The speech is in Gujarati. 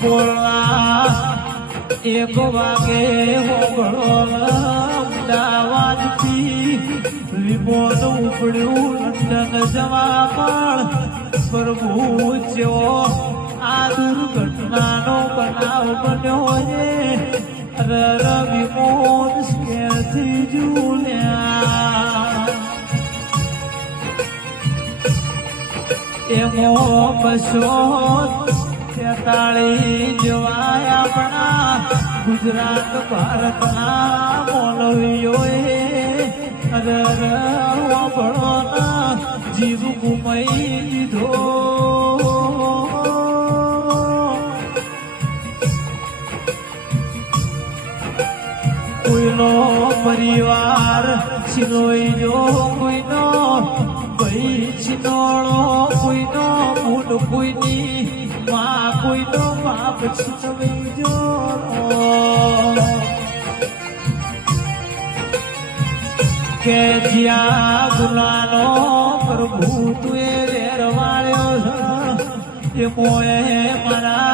બોલવા એક વાગે હોગળો અમદાવાદથી વિમોન ઉપડ્યું લંડન જવા પણ પ્રભુ જેવો આ દુર્ઘટનાનો બનાવ બન્યો છે વિમોન સ્કેરથી જુલ્યા એમો 243 જવાય આપણા ગુજરાત ભારતના મોલવીઓએ જીવ ગુમાઈ દીધો કોઈનો પરિવાર છીનોઈ જો કોઈનો ભાઈ છીનોળો કોઈનો મૂળ કોઈની માં કોઈનો બાપ છીનવી જો કે જ્યાં ગુલાનો પ્રભુ તું એ રેરવાળ્યો એ મોએ મારા